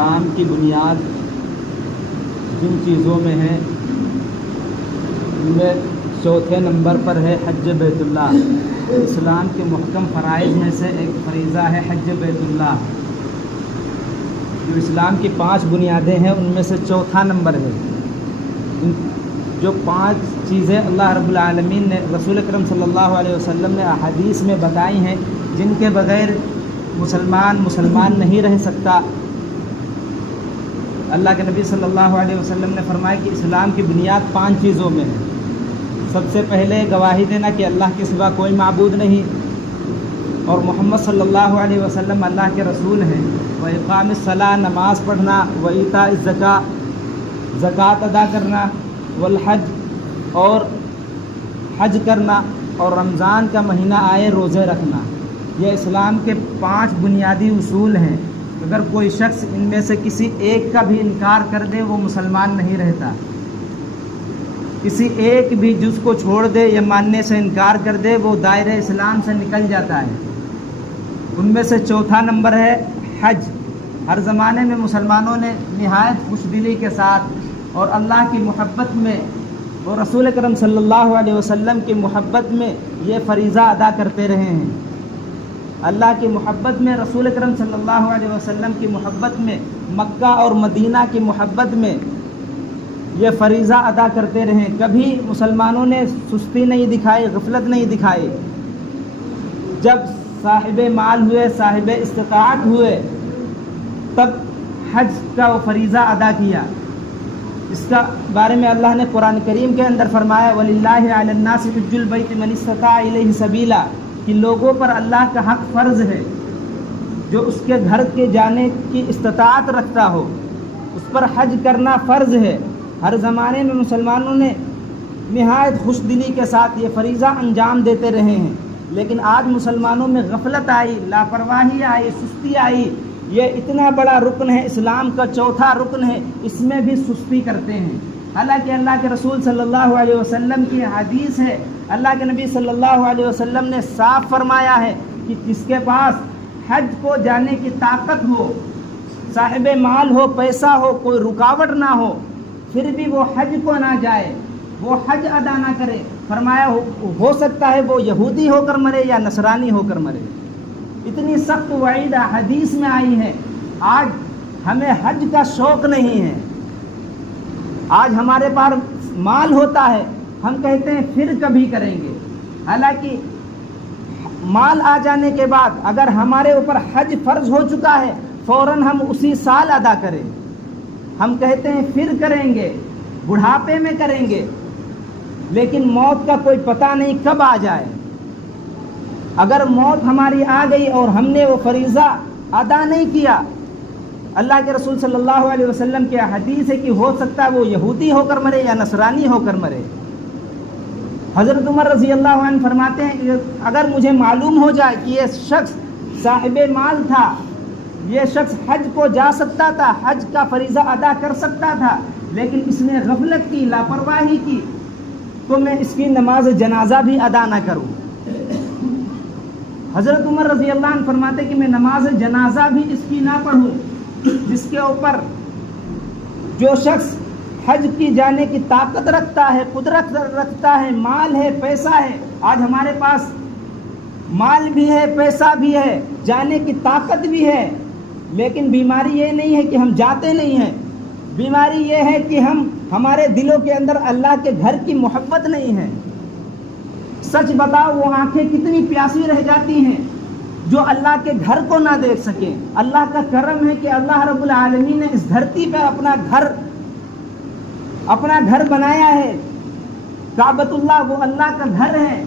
اسلام کی بنیاد جن چیزوں میں ہے ان میں چوتھے نمبر پر ہے حج بیت اللہ۔ اسلام کے محکم فرائض میں سے ایک فریضہ ہے حج بیت اللہ، جو اسلام کی 5 بنیادیں ہیں ان میں سے چوتھا نمبر ہے۔ جو 5 چیزیں اللہ رب العالمین نے رسول اکرم صلی اللہ علیہ وسلم نے احادیث میں بتائی ہیں، جن کے بغیر مسلمان نہیں رہ سکتا۔ اللہ کے نبی صلی اللہ علیہ وسلم نے فرمایا کہ اسلام کی بنیاد 5 چیزوں میں ہے۔ سب سے پہلے گواہی دینا کہ اللہ کے سوا کوئی معبود نہیں اور محمد صلی اللہ علیہ وسلم اللہ کے رسول ہیں۔ وإقام الصلاۃ، نماز پڑھنا، وإیتاء الزکاۃ، زکوٰۃ ادا کرنا، والحج، اور حج کرنا، اور رمضان کا مہینہ آئے روزے رکھنا۔ یہ اسلام کے 5 بنیادی اصول ہیں۔ اگر کوئی شخص ان میں سے کسی ایک کا بھی انکار کر دے وہ مسلمان نہیں رہتا۔ کسی ایک بھی جز کو چھوڑ دے یا ماننے سے انکار کر دے وہ دائرہ اسلام سے نکل جاتا ہے۔ ان میں سے چوتھا نمبر ہے حج۔ ہر زمانے میں مسلمانوں نے نہایت خوش دلی کے ساتھ اور اللہ کی محبت میں اور رسول اکرم صلی اللہ علیہ وسلم کی محبت میں یہ فریضہ ادا کرتے رہے ہیں۔ اللہ کی محبت میں، رسول اکرم صلی اللہ علیہ وسلم کی محبت میں، مکہ اور مدینہ کی محبت میں یہ فریضہ ادا کرتے رہے۔ کبھی مسلمانوں نے سستی نہیں دکھائی، غفلت نہیں دکھائی۔ جب صاحب مال ہوئے، صاحب استطاعت ہوئے، تب حج کا وہ فریضہ ادا کیا۔ اس کا بارے میں اللہ نے قرآن کریم کے اندر فرمایا وَلِلَّهِ عَلَى النَّاسِ حِجُّ الْبَيْتِ مَنِ اسْتَطَاعَ إِلَيْهِ سَبِيلًا، کہ لوگوں پر اللہ کا حق فرض ہے جو اس کے گھر کے جانے کی استطاعت رکھتا ہو، اس پر حج کرنا فرض ہے۔ ہر زمانے میں مسلمانوں نے نہایت خوش دلی کے ساتھ یہ فریضہ انجام دیتے رہے ہیں، لیکن آج مسلمانوں میں غفلت آئی، لاپرواہی آئی، سستی آئی۔ یہ اتنا بڑا رکن ہے، اسلام کا چوتھا رکن ہے، اس میں بھی سستی کرتے ہیں۔ حالانکہ اللہ کے رسول صلی اللہ علیہ وسلم کی حدیث ہے، اللہ کے نبی صلی اللہ علیہ وسلم نے صاف فرمایا ہے کہ جس کے پاس حج کو جانے کی طاقت ہو، صاحب مال ہو، پیسہ ہو، کوئی رکاوٹ نہ ہو، پھر بھی وہ حج کو نہ جائے، وہ حج ادا نہ کرے، فرمایا ہو سکتا ہے وہ یہودی ہو کر مرے یا نصرانی ہو کر مرے۔ اتنی سخت وعید حدیث میں آئی ہے۔ آج ہمیں حج کا شوق نہیں ہے۔ آج ہمارے پاس مال ہوتا ہے، ہم کہتے ہیں پھر کبھی کریں گے، حالانکہ مال آ جانے کے بعد اگر ہمارے اوپر حج فرض ہو چکا ہے فوراً ہم اسی سال ادا کریں۔ ہم کہتے ہیں پھر کریں گے، بڑھاپے میں کریں گے، لیکن موت کا کوئی پتہ نہیں کب آ جائے۔ اگر موت ہماری آ گئی اور ہم نے وہ فریضہ ادا نہیں کیا، اللہ کے رسول صلی اللہ علیہ وسلم کی حدیث ہے کہ ہو سکتا ہے وہ یہودی ہو کر مرے یا نصرانی ہو کر مرے۔ حضرت عمر رضی اللہ عنہ فرماتے ہیں کہ اگر مجھے معلوم ہو جائے کہ یہ شخص صاحب مال تھا، یہ شخص حج کو جا سکتا تھا، حج کا فریضہ ادا کر سکتا تھا، لیکن اس نے غفلت کی، لاپرواہی کی، تو میں اس کی نماز جنازہ بھی ادا نہ کروں۔ حضرت عمر رضی اللہ عنہ فرماتے کہ میں نماز جنازہ بھی اس کی نہ پڑھوں جس کے اوپر جو شخص حج کی جانے کی طاقت رکھتا ہے، قدرت رکھتا ہے، مال ہے، پیسہ ہے۔ آج ہمارے پاس مال بھی ہے، پیسہ بھی ہے، جانے کی طاقت بھی ہے، لیکن بیماری یہ نہیں ہے کہ ہم جاتے نہیں ہیں، بیماری یہ ہے کہ ہمارے دلوں کے اندر اللہ کے گھر کی محبت نہیں ہے۔ سچ بتاؤ وہ آنکھیں کتنی پیاسی رہ جاتی ہیں جو اللہ کے گھر کو نہ دیکھ سکیں۔ اللہ کا کرم ہے کہ اللہ رب العالمین نے اس دھرتی پہ اپنا گھر بنایا ہے۔ کعبۃ اللہ وہ اللہ کا گھر ہے۔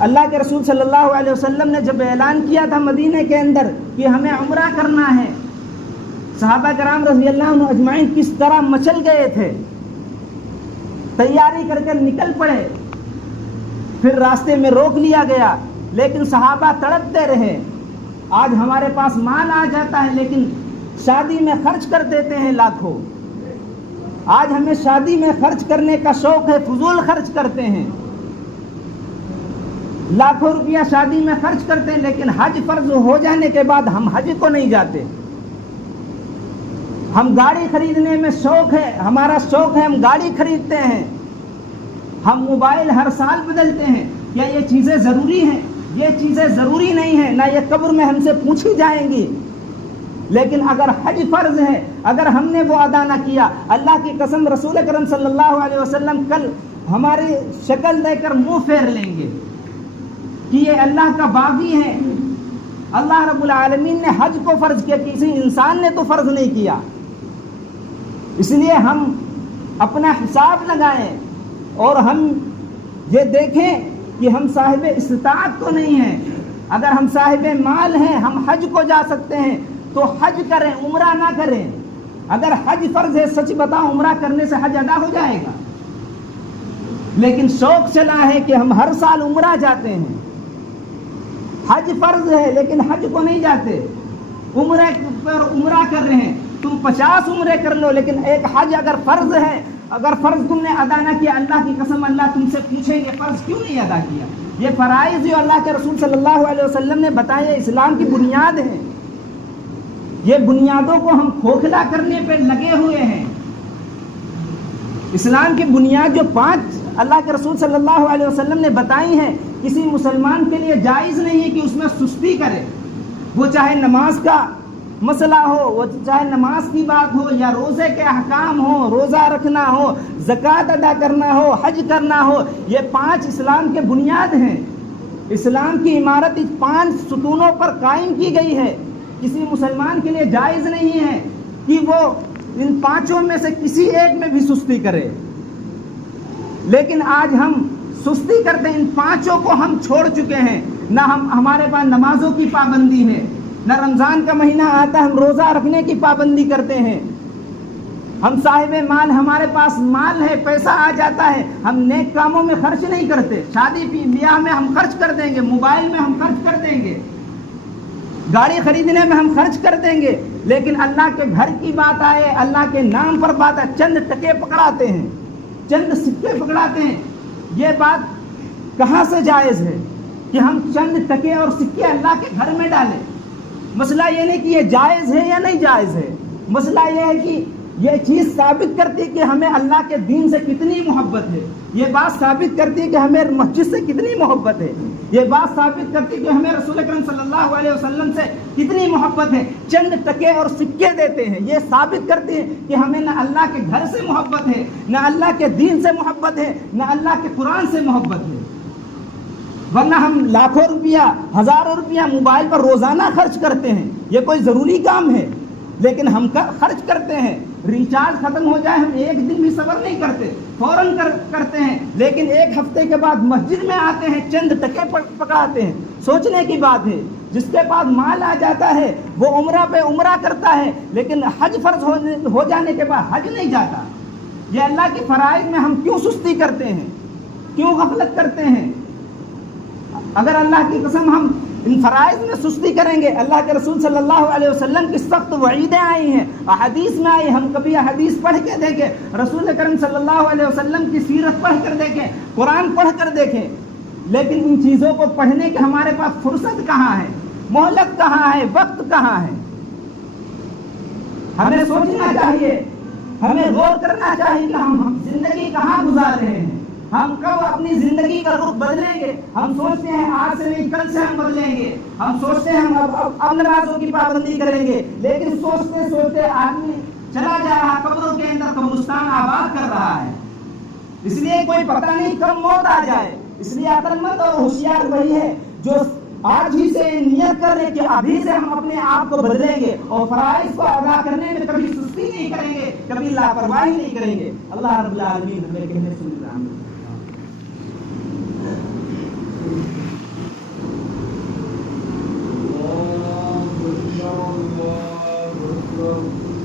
اللہ کے رسول صلی اللہ علیہ وسلم نے جب اعلان کیا تھا مدینہ کے اندر کہ ہمیں عمرہ کرنا ہے، صحابہ کرام رضی اللہ عنہ اجمعین کس طرح مچل گئے تھے، تیاری کر کے نکل پڑے، پھر راستے میں روک لیا گیا، لیکن صحابہ تڑپتے رہے۔ آج ہمارے پاس مال آ جاتا ہے لیکن شادی میں خرچ کر دیتے ہیں لاکھوں۔ آج ہمیں شادی میں خرچ کرنے کا شوق ہے، فضول خرچ کرتے ہیں، لاکھوں روپیہ شادی میں خرچ کرتے ہیں، لیکن حج فرض ہو جانے کے بعد ہم حج کو نہیں جاتے۔ ہم گاڑی خریدنے میں شوق ہے، ہمارا شوق ہے، ہم گاڑی خریدتے ہیں، ہم موبائل ہر سال بدلتے ہیں. کیا یہ چیزیں ضروری ہیں؟ یہ چیزیں ضروری نہیں ہیں، نہ یہ قبر میں ہم سے پوچھی جائیں گی. لیکن اگر حج فرض ہے، اگر ہم نے وہ ادا نہ کیا، اللہ کی قسم رسول اکرم صلی اللہ علیہ وسلم کل ہماری شکل دے کر منہ پھیر لیں گے کہ یہ اللہ کا باغی ہے. اللہ رب العالمین نے حج کو فرض کیا، کسی انسان نے تو فرض نہیں کیا. اس لیے ہم اپنا حساب لگائیں اور ہم یہ دیکھیں کہ ہم صاحب استطاعت تو نہیں ہیں. اگر ہم صاحب مال ہیں، ہم حج کو جا سکتے ہیں تو حج کریں، عمرہ نہ کریں. اگر حج فرض ہے، سچ بتاؤ عمرہ کرنے سے حج ادا ہو جائے گا؟ لیکن شوق چلا ہے کہ ہم ہر سال عمرہ جاتے ہیں. حج فرض ہے لیکن حج کو نہیں جاتے، عمرہ پر عمرہ کر رہے ہیں. تم 50 عمرے کر لو، لیکن ایک حج اگر فرض ہے، اگر فرض تم نے ادا نہ کیا، اللہ کی قسم اللہ تم سے پوچھیں گے فرض کیوں نہیں ادا کیا. یہ فرائض جو اللہ کے رسول صلی اللہ علیہ وسلم نے بتائے اسلام کی بنیاد ہیں، یہ بنیادوں کو ہم کھوکھلا کرنے پہ لگے ہوئے ہیں. اسلام کی بنیاد جو 5 اللہ کے رسول صلی اللہ علیہ وسلم نے بتائی ہیں، کسی مسلمان کے لیے جائز نہیں ہے کہ اس میں سستی کرے. وہ چاہے نماز کا مسئلہ ہو، وہ چاہے نماز کی بات ہو یا روزے کے احکام ہو، روزہ رکھنا ہو، زکوٰۃ ادا کرنا ہو، حج کرنا ہو، یہ 5 اسلام کے بنیاد ہیں. اسلام کی عمارت 5 ستونوں پر قائم کی گئی ہے. کسی مسلمان کے لیے جائز نہیں ہے کہ وہ ان 5 میں سے کسی ایک میں بھی سستی کرے. لیکن آج ہم سستی کرتے ہیں، ان 5 کو ہم چھوڑ چکے ہیں. نہ ہمارے پاس نمازوں کی پابندی ہے، نہ رمضان کا مہینہ آتا ہے ہم روزہ رکھنے کی پابندی کرتے ہیں. ہم صاحب مال، ہمارے پاس مال ہے، پیسہ آ جاتا ہے، ہم نیک کاموں میں خرچ نہیں کرتے. شادی بیاہ میں ہم خرچ کر دیں گے، موبائل میں ہم خرچ کر دیں گے، گاڑی خریدنے میں ہم خرچ کر دیں گے. لیکن اللہ کے گھر کی بات آئے، اللہ کے نام پر بات آئے، چند ٹکے پکڑاتے ہیں، چند سکے پکڑاتے ہیں. یہ بات کہاں سے جائز ہے کہ ہم چند ٹکے اور سکے اللہ کے گھر میں ڈالیں؟ مسئلہ یہ نہیں کہ یہ جائز ہے یا نہیں جائز ہے، مسئلہ یہ ہے کہ یہ چیز ثابت کرتی ہے کہ ہمیں اللہ کے دین سے کتنی محبت ہے. یہ بات ثابت کرتی ہے کہ ہمیں مسجد سے کتنی محبت ہے. یہ بات ثابت کرتی ہے کہ ہمیں رسول اکرم صلی اللہ علیہ وسلم سے کتنی محبت ہے. چند ٹکے اور سکے دیتے ہیں، یہ ثابت کرتی ہے کہ ہمیں نہ اللہ کے گھر سے محبت ہے، نہ اللہ کے دین سے محبت ہے، نہ اللہ کے قرآن سے محبت ہے. ورنہ ہم لاکھوں روپیہ، ہزاروں روپیہ موبائل پر روزانہ خرچ کرتے ہیں، یہ کوئی ضروری کام ہے لیکن ہم خرچ کرتے ہیں. ریچارج ختم ہو جائے ہم ایک دن بھی صبر نہیں کرتے، فوراً کرتے ہیں. لیکن ایک ہفتے کے بعد مسجد میں آتے ہیں، چند ٹکے پکڑاتے ہیں. سوچنے کی بات ہے، جس کے پاس مال آ جاتا ہے وہ عمرہ پہ عمرہ کرتا ہے، لیکن حج فرض ہو جانے کے بعد حج نہیں جاتا. یہ اللہ کے فرائض میں ہم کیوں سستی کرتے ہیں، کیوں غفلت کرتے ہیں؟ اگر اللہ کی قسم ہم ان فرائض میں سستی کریں گے، اللہ کے رسول صلی اللہ علیہ وسلم کی سخت وعیدیں آئی ہیں، احادیث میں آئی. ہم کبھی احادیث پڑھ کے دیکھیں، رسول کریم صلی اللہ علیہ وسلم کی سیرت پڑھ کر دیکھیں، قرآن پڑھ کر دیکھیں. لیکن ان چیزوں کو پڑھنے کے ہمارے پاس فرصت کہاں ہے، مہلت کہاں ہے، وقت کہاں ہے؟ ہمیں سوچنا چاہیے، ہمیں غور کرنا چاہیے کہ ہم زندگی کہاں گزار رہے ہیں، ہم کب اپنی زندگی کا رخ بدلیں گے. ہم سوچتے ہیں آج سے نہیں کل سے ہم بدلیں گے، ہم سوچتے ہیں ہم اب نمازوں کی پابندی کریں گے، لیکن سوچتے سوچتے آدمی چلا جا رہا، قبروں کے اندر قبرستان آباد کر رہا ہے. اس لیے کوئی پتہ نہیں کب موت آ جائے. اس لیے عقل مند اور ہوشیار وہی ہے جو آج ہی سے نیت کر لے کہ ابھی سے ہم اپنے آپ کو بدلیں گے اور فرائض کو ادا کرنے میں کبھی سستی نہیں کریں گے، کبھی لاپرواہی نہیں کریں گے. اللہ رب العالمین ہمیں کہنے سن رہا ہے. اللہ